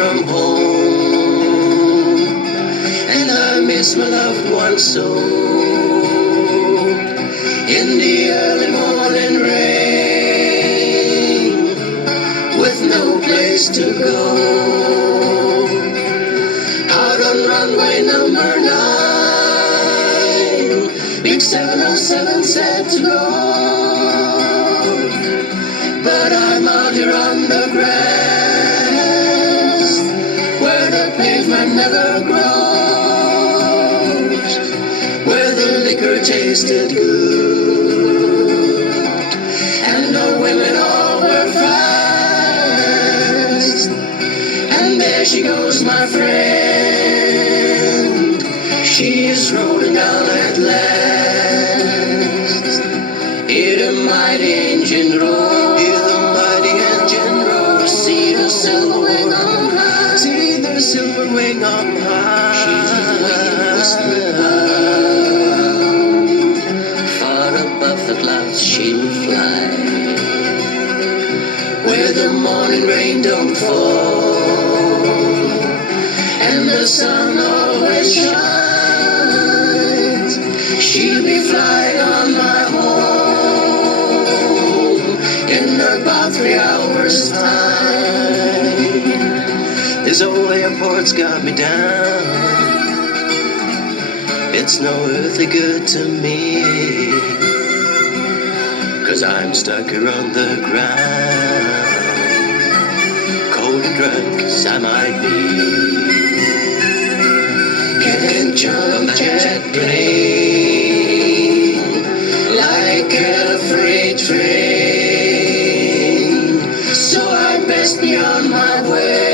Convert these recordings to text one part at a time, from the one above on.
from home, and I miss my loved one so. In the early morning rain, with no place to go, out on runway number 9, big 707 said to go, but I'm out here on the grass, where the pavement never grows, where the liquor tasted good, and the women all were fast. And there she goes, my friend, she is rolling down at last. Hear the mighty engine roar, hear the mighty engine roar. See the silver wing on high, see the silver wing on high. She's away westward bound, far above the clouds she'll fly, where the morning rain don't fall, and the sun always shines. She'll be flying on my home in about 3 hours' time. This old airport's got me down. It's no earthly good to me, 'cause I'm stuck here on the ground, cold and drunk as I might be. Can't jump on the jet plane like a freight train, so I'd best be on my way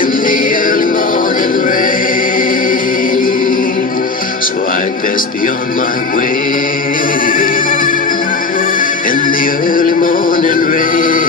in the early morning rain. So I'd best be on my way in the early morning rain.